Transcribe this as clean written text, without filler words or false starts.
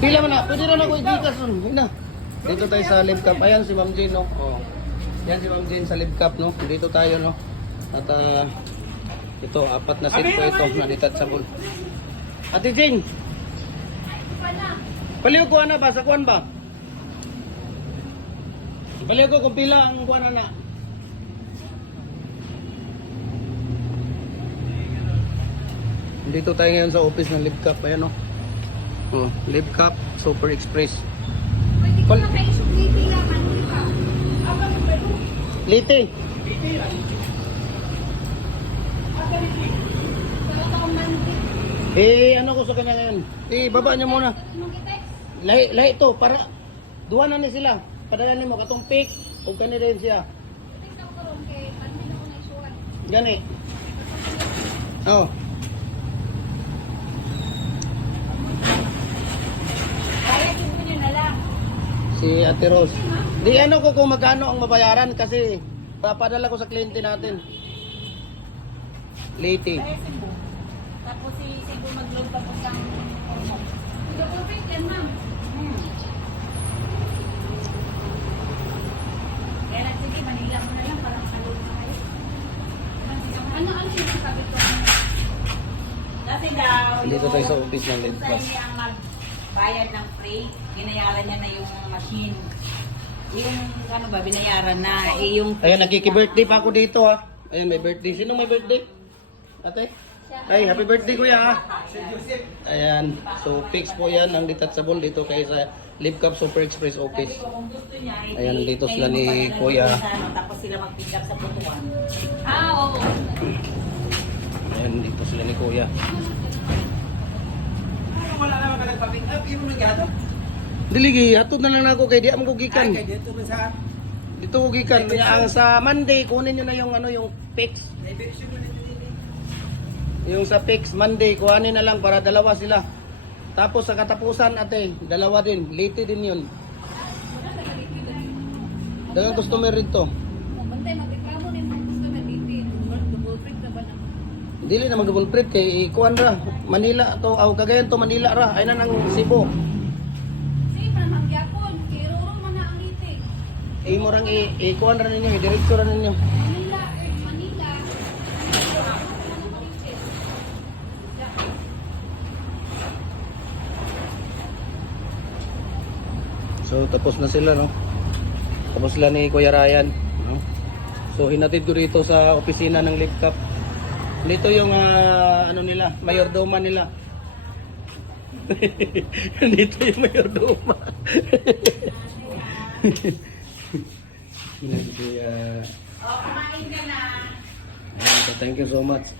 Pila man na, pwede rin ako i-gikas nun. Hindi na. Dito tayo sa live cup. Ayan si Ma'am Jane, no? Oh. Yan si Ma'am Jane sa live cup, no? Dito tayo, no? At ito, 4 na set po ito na detachable. Ate Jane! Paliw ko na ba? Sa kuwan ba? Paliw ko kung pila ang kuwan na. Dito tayo ngayon sa office ng Live Cup. Ayan, no? Oh, Live Cup Super Express. Pwede ko na kayo sukliti lang. Ano ba? Liti. Ano ko sa kanya ngayon? Baba niya muna. Lahi to, para duha na ni sila. Padala nimo katong pick ug kani din siya. Gani. Oh. Si Ate Rose. Di ano ko kung magkano ang mabayaran kasi papadala ko sa kliyente natin. Liti. Tapos si Cebu mag-load tapos ng perfect yan, ma'am. Kaya nagsige, Manila mo na lang, parang salud na kayo. Ano yung sabi ko? Kasi daw, Dito tayo sa office ng Live Cup. Kasi ang magbayad ng freight, binayaran niya na yung machine. Yung ano ba, binayaran na. Yung Ayan, nagkiki-birthday pa ako dito, ha. Ayan, may birthday. Sino may birthday? Ate? Ay, happy birthday kuya, ha. Ayan, so fix po yan ang detachable dito kay sa Live Cup Super Express office. kung gusto niya, Ayan, nandito sila ni kuya. Tapos sila mag-pick up sa putuan. Oo. Ayan, dito sila ni kuya. Wala naman ka nagpa-pick up, yung mga gato. Diligi, hatod na lang ako kay di am ko gikan. Ay, kaya dito ba sa... Dito ko gikan. Kaya ang sa Monday kunin niyo na yung ano yung fix. Naibeksyon mo na dito. Yung sa fix Monday kuhanin na lang para dalawa sila. Tapos sa katapusan ate, dalawa din, late din 'yun. Dagang customer rito. Bantay, magreklamo na yung customer dito. Double print na ba naman? Dili na mag-double print kay kuan ra. Manila to, aw Cagayan to Manila ra. Ay na nang Cebu. Sige, para magyapon. Kirurong man na ang meeting. Imo rang kuan ra ninyo, diretso ra ninyo. Manila, Manila. So tapos na sila, no. Tapos sila ni Kuya Ryan, no. So hinatid ko dito sa opisina ng Live Cup. Dito yung ano nila, mayordoma nila. Dito yung mayordoma. Oh, kumain ka na. Thank you so much.